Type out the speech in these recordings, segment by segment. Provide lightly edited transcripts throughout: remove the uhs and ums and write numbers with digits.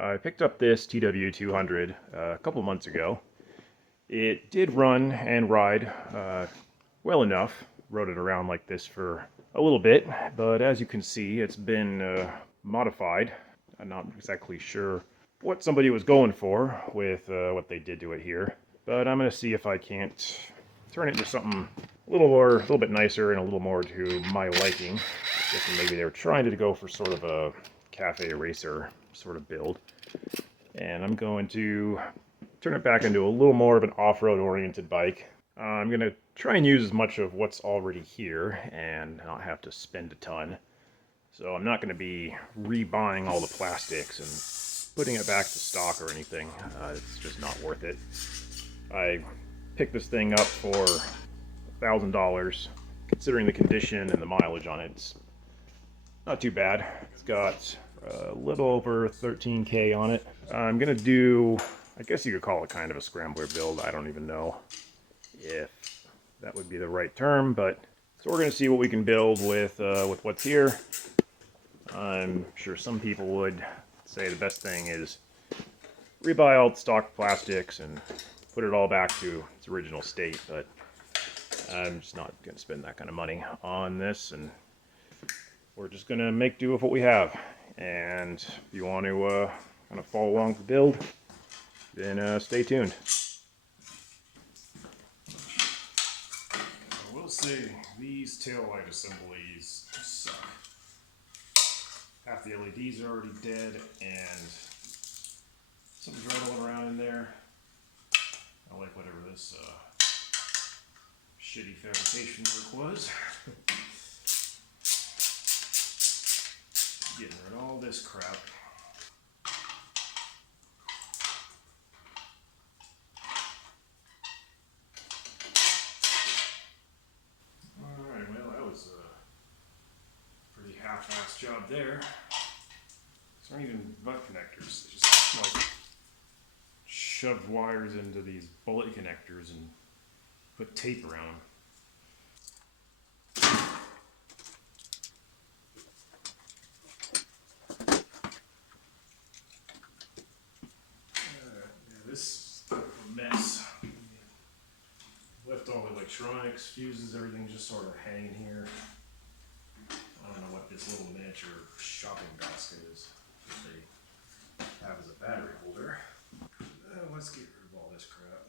I picked up this TW200 a couple months ago. It did run and ride well enough. Rode it around like this for a little bit, but as you can see, it's been modified. I'm not exactly sure what somebody was going for with what they did to it here, but I'm going to see if I can't turn it into something a little bit nicer and a little more to my liking. Guessing maybe they were trying to go for sort of a cafe racer sort of build. And I'm going to turn it back into a little more of an off-road oriented bike. I'm going to try and use as much of what's already here and not have to spend a ton. So I'm not going to be rebuying all the plastics and putting it back to stock or anything. It's just not worth it. I picked this thing up for $1,000. Considering the condition and the mileage on it, it's not too bad. It's got a little over 13K on it. I'm going to do, I guess you could call it kind of a scrambler build. I don't even know if that would be the right term, but so we're going to see what we can build with what's here. I'm sure some people would say the best thing is rebuy all the stock plastics and put it all back to its original state, but I'm just not going to spend that kind of money on this, and we're just going to make do with what we have. And if you want to kind of follow along with the build, then stay tuned. I will say, these tail light assemblies suck. Half the LEDs are already dead, and something's rattling around in there. I like whatever this shitty fabrication work was. Getting rid of all this crap. Alright, well, that was a pretty half-assed job there. These aren't even butt connectors. They just like shoved wires into these bullet connectors and put tape around them. This is a mess. Left all the electronics, fuses, everything just sort of hanging here. I don't know what this little miniature shopping basket is that they have as a battery holder. Let's get rid of all this crap.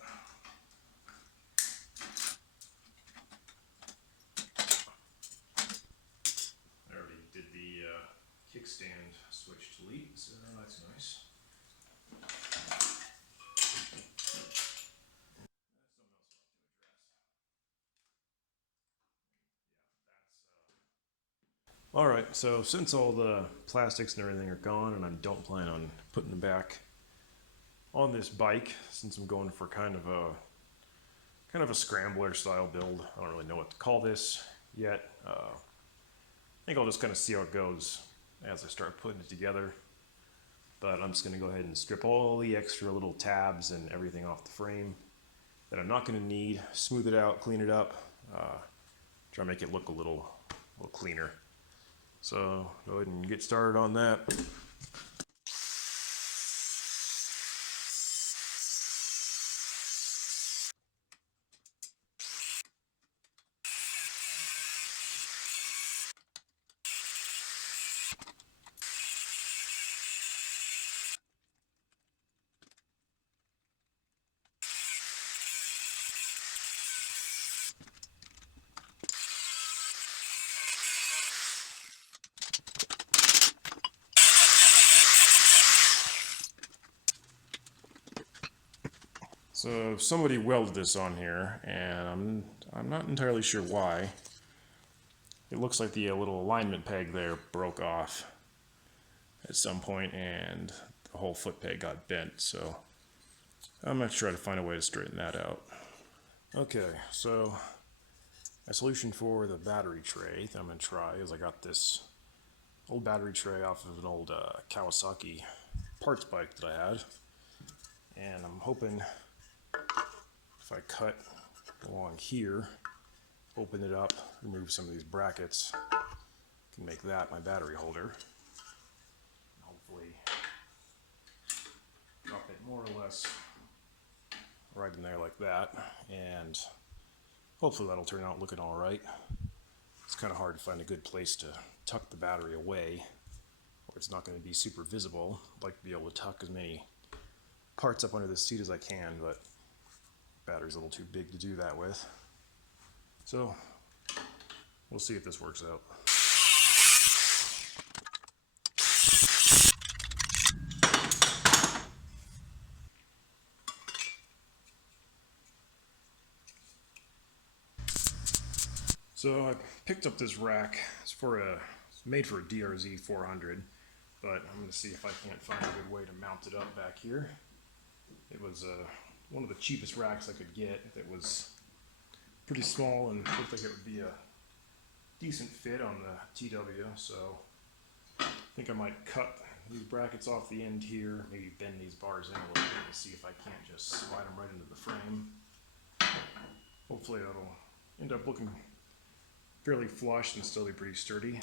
I already did the kickstand switch delete, so that's nice. Alright, so since all the plastics and everything are gone, and I don't plan on putting them back on this bike, since I'm going for kind of a scrambler style build. I don't really know what to call this yet. I think I'll just kind of see how it goes as I start putting it together. But I'm just going to go ahead and strip all the extra little tabs and everything off the frame that I'm not going to need, smooth it out, clean it up, try to make it look a little cleaner. So go ahead and get started on that. So somebody welded this on here, and I'm not entirely sure why. It looks like the little alignment peg there broke off at some point, and the whole foot peg got bent. So I'm going to try to find a way to straighten that out. Okay, so a solution for the battery tray that I'm going to try is I got this old battery tray off of an old Kawasaki parts bike that I had, and I'm hoping if I cut along here, open it up, remove some of these brackets, I can make that my battery holder. Hopefully more or less right in there like that, and hopefully that'll turn out looking all right. It's kind of hard to find a good place to tuck the battery away where it's not going to be super visible. I'd like to be able to tuck as many parts up under the seat as I can, but the battery's a little too big to do that with. So we'll see if this works out. So I picked up this rack. It's made for a DRZ 400, but I'm going to see if I can't find a good way to mount it up back here. It was one of the cheapest racks I could get that was pretty small and looked like it would be a decent fit on the TW, so I think I might cut these brackets off the end here, maybe bend these bars in a little bit and see if I can't just slide them right into the frame. Hopefully that'll end up looking fairly flush and still be pretty sturdy.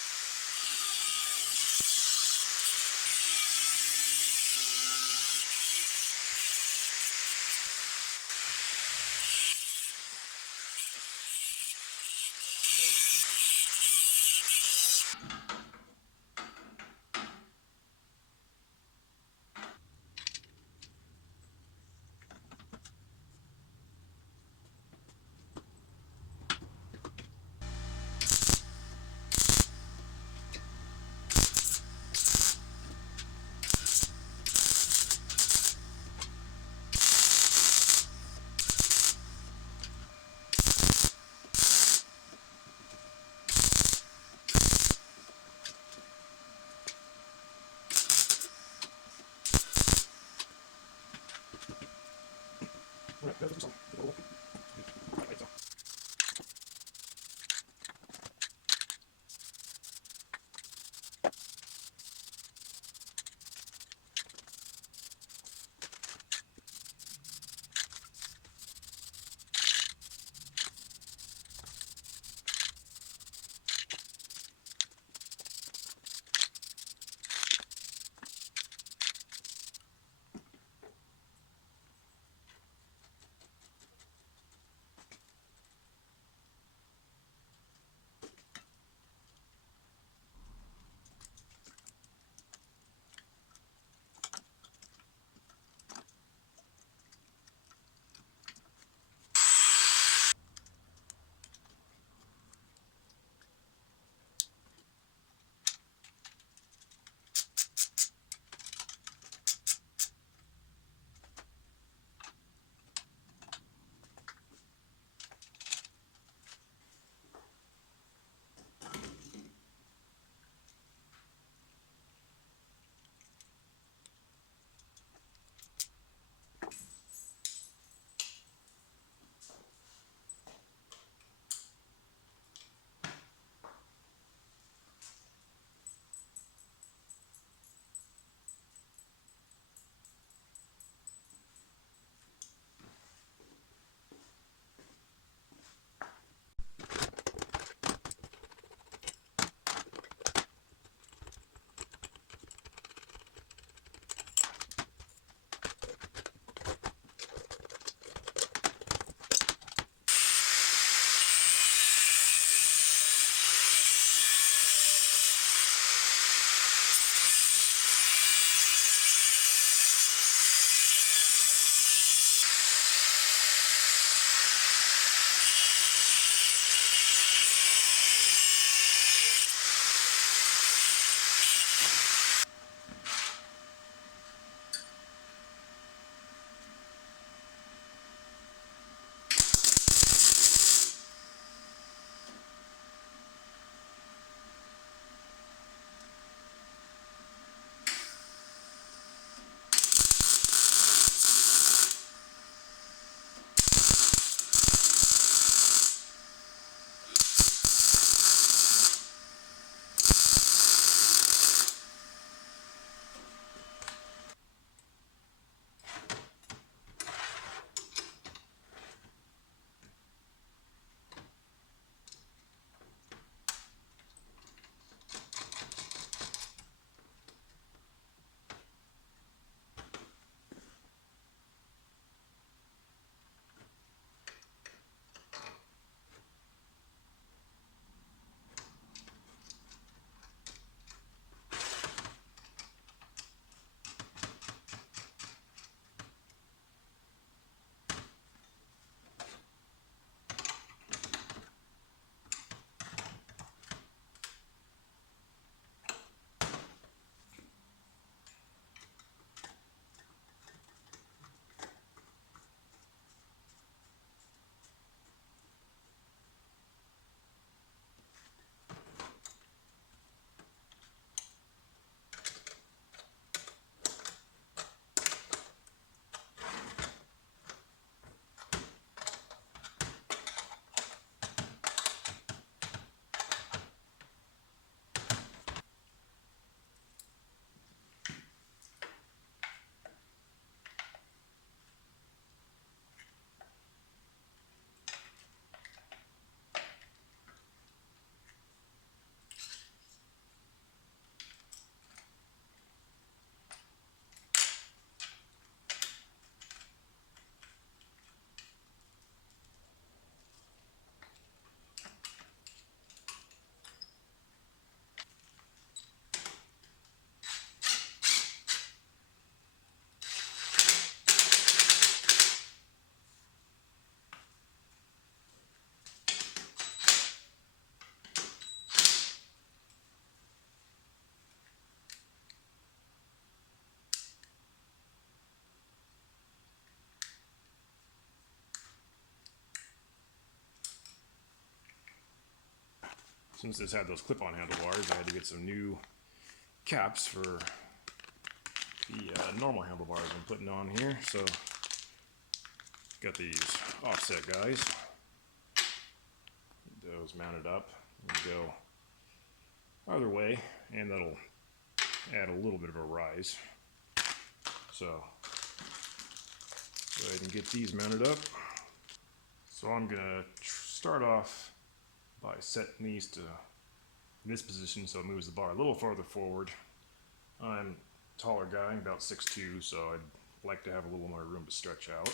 Since this had those clip-on handlebars, I had to get some new caps for the normal handlebars I'm putting on here. So got these offset guys. Those mounted up and go either way, and that'll add a little bit of a rise. So go ahead and get these mounted up. So I'm gonna start off by setting these to this position so it moves the bar a little farther forward. I'm a taller guy, about 6'2", so I'd like to have a little more room to stretch out.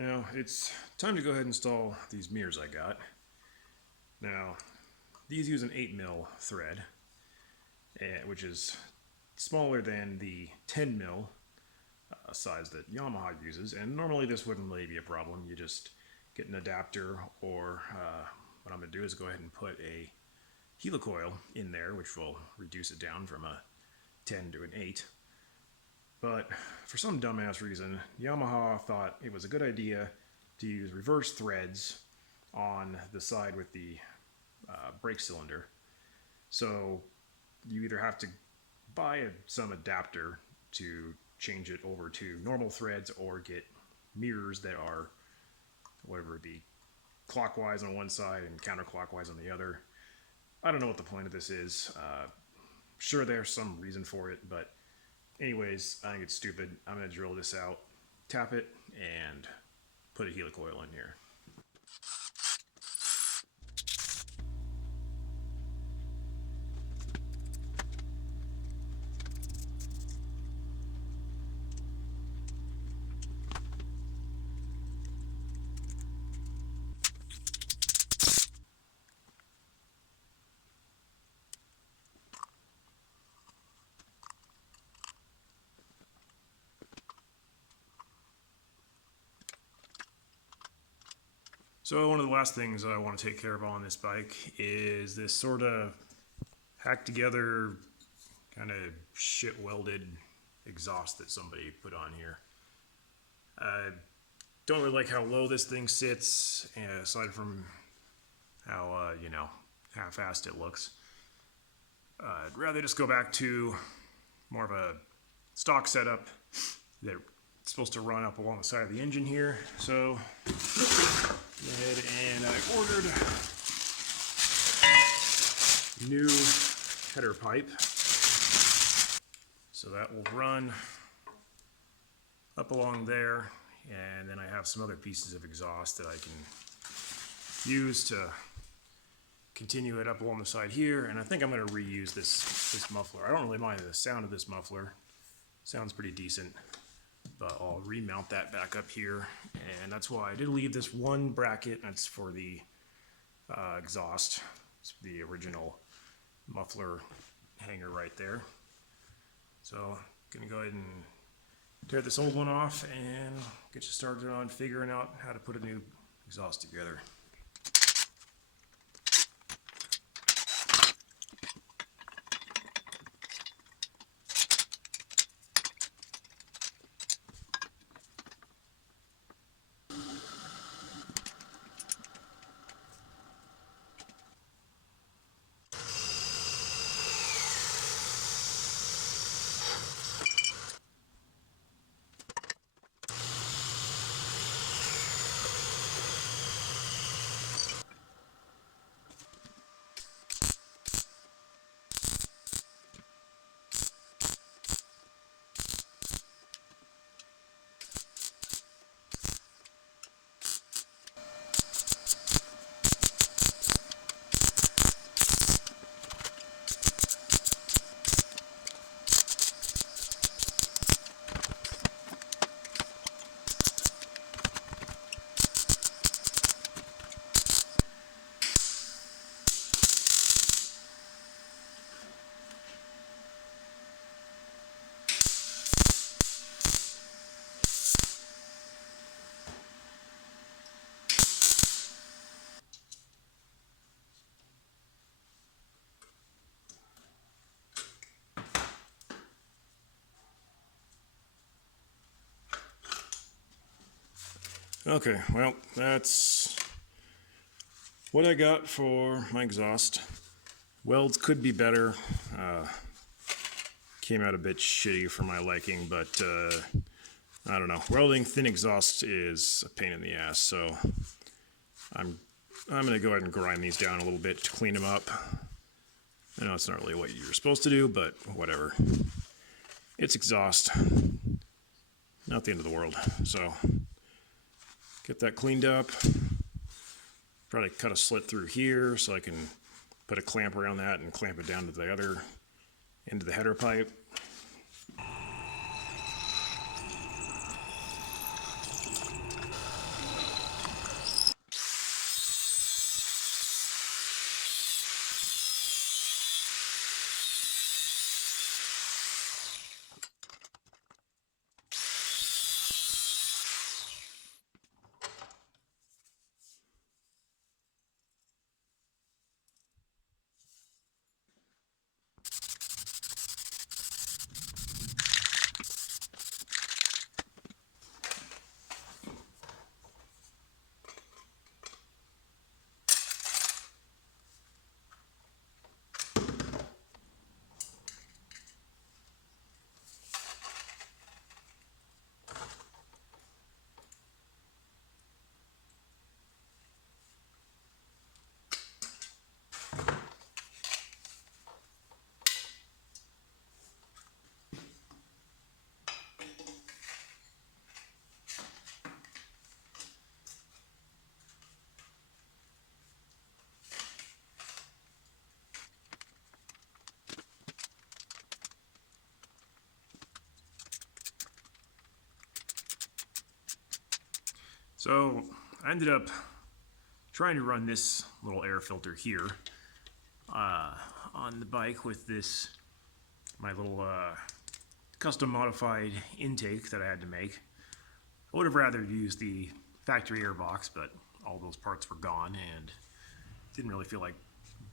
Now it's time to go ahead and install these mirrors I got. Now these use an 8mm thread, which is smaller than the 10mm size that Yamaha uses, and normally this wouldn't really be a problem. You just get an adapter, or what I'm going to do is go ahead and put a helicoil in there, which will reduce it down from a 10 to an 8. But for some dumbass reason, Yamaha thought it was a good idea to use reverse threads on the side with the brake cylinder. So you either have to buy some adapter to change it over to normal threads, or get mirrors that are, whatever it be, clockwise on one side and counterclockwise on the other. I don't know what the point of this is. Sure, there's some reason for it, but anyways, I think it's stupid. I'm going to drill this out, tap it, and put a helicoil in here. So one of the last things I want to take care of on this bike is this sort of hacked together, kind of shit welded exhaust that somebody put on here. I don't really like how low this thing sits, aside from how, half-assed it looks. I'd rather just go back to more of a stock setup that's supposed to run up along the side of the engine here. So go ahead and I ordered new header pipe, so that will run up along there, and then I have some other pieces of exhaust that I can use to continue it up along the side here. And I think I'm going to reuse this muffler. I don't really mind the sound of this muffler. Sounds pretty decent. But I'll remount that back up here, and that's why I did leave this one bracket. That's for the exhaust. It's the original muffler hanger right there. So I'm gonna go ahead and tear this old one off and get you started on figuring out how to put a new exhaust together. Okay, well, that's what I got for my exhaust. Welds could be better. Came out a bit shitty for my liking, but I don't know. Welding thin exhaust is a pain in the ass, so I'm going to go ahead and grind these down a little bit to clean them up. I know it's not really what you're supposed to do, but whatever. It's exhaust. Not the end of the world. So get that cleaned up. Probably cut a slit through here so I can put a clamp around that and clamp it down to the other end of the header pipe. So I ended up trying to run this little air filter here on the bike with this, my little custom modified intake that I had to make. I would have rather used the factory air box, but all those parts were gone and didn't really feel like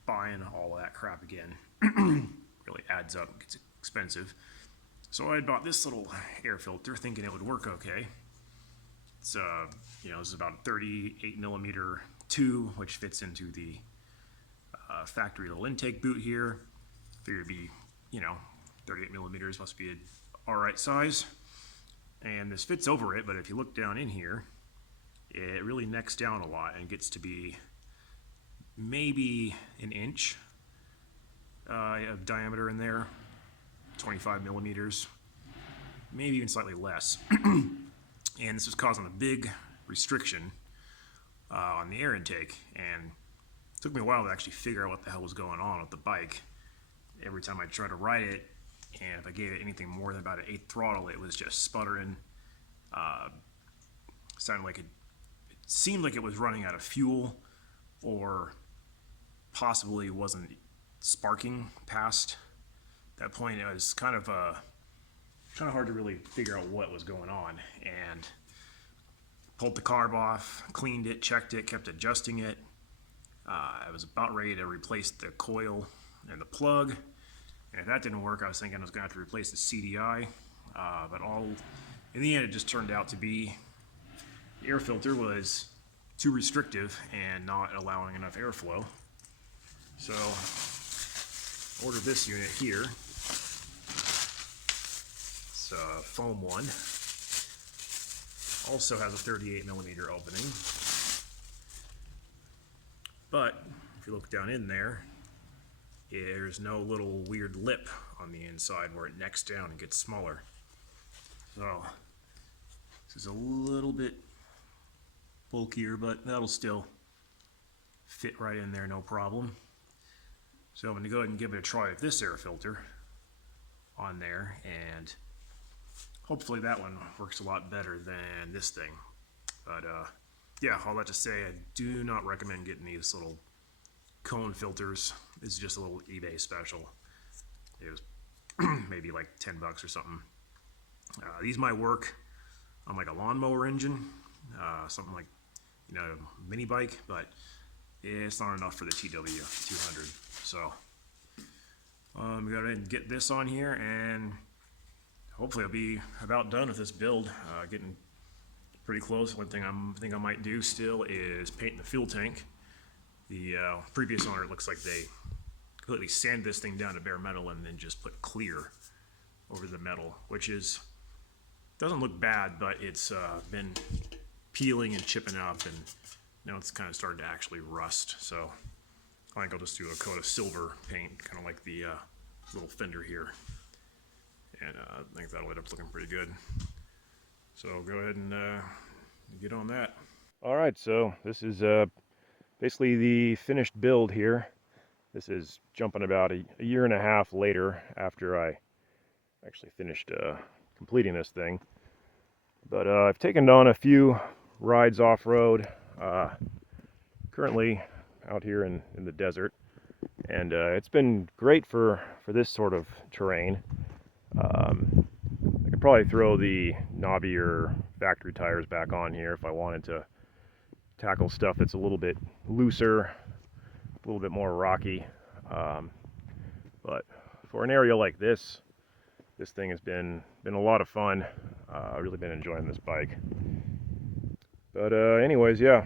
buying all of that crap again. Really adds up, gets expensive. So I bought this little air filter thinking it would work okay. It's this is about a 38 millimeter tube, which fits into the factory little intake boot here. Figured it'd be, 38 millimeters must be an alright size. And this fits over it, but if you look down in here, it really necks down a lot and gets to be maybe an inch of diameter in there, 25 millimeters, maybe even slightly less. And this was causing a big restriction on the air intake, and it took me a while to actually figure out what the hell was going on with the bike. Every time I tried to ride it, and if I gave it anything more than about an 1/8 throttle, it was just sputtering. Sounded like it seemed like it was running out of fuel, or possibly wasn't sparking past that point. It was kind of hard to really figure out what was going on. And pulled the carb off, cleaned it, checked it, kept adjusting it. I was about ready to replace the coil and the plug, and if that didn't work, I was thinking I was going to have to replace the CDI. But in the end, it just turned out to be the air filter was too restrictive and not allowing enough airflow. So ordered this unit here. It's a foam one. Also has a 38 millimeter opening. But if you look down in there, there's no little weird lip on the inside where it necks down and gets smaller. So this is a little bit bulkier, but that'll still fit right in there, no problem. So I'm going to go ahead and give it a try with this air filter on there, and hopefully that one works a lot better than this thing. But yeah, all that to say, I do not recommend getting these little cone filters. This is just a little eBay special. It was maybe like 10 bucks or something. These might work on like a lawnmower engine, something like, a mini bike, but it's not enough for the TW200. So we gotta get this on here, and hopefully I'll be about done with this build. Getting pretty close. One thing I think I might do still is paint the fuel tank. The previous owner, it looks like they completely sanded this thing down to bare metal and then just put clear over the metal, which doesn't look bad, but it's been peeling and chipping up, and now it's kind of started to actually rust. So I think I'll just do a coat of silver paint, kind of like the little fender here, and I think that'll end up looking pretty good. So go ahead and get on that. All right, so this is basically the finished build here. This is jumping about a year and a half later after I actually finished completing this thing. But I've taken on a few rides off-road, currently out here in the desert, and it's been great for this sort of terrain. I could probably throw the knobbier factory tires back on here if I wanted to tackle stuff that's a little bit looser, a little bit more rocky. But for an area like this thing has been a lot of fun. I've really been enjoying this bike. But anyways, yeah,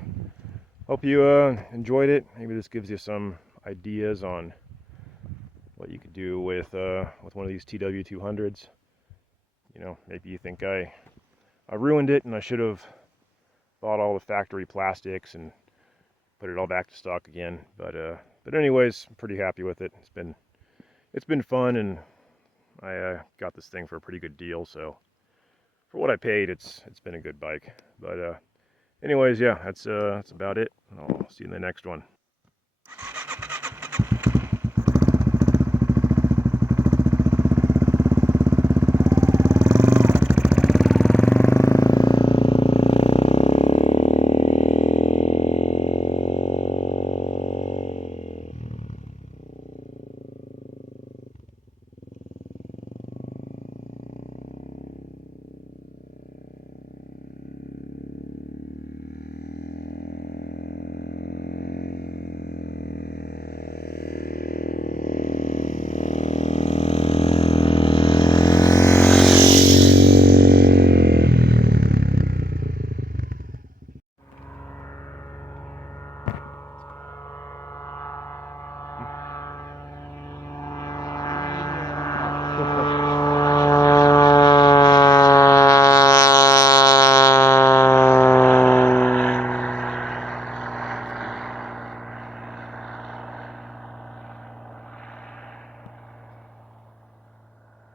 hope you enjoyed it. Maybe this gives you some ideas on what you could do with one of these TW200s. Maybe you think I ruined it and I should have bought all the factory plastics and put it all back to stock again. But anyways, I'm pretty happy with it. It's been fun, and I got this thing for a pretty good deal. So for what I paid, it's been a good bike. But anyways, yeah, that's about it. I'll see you in the next one.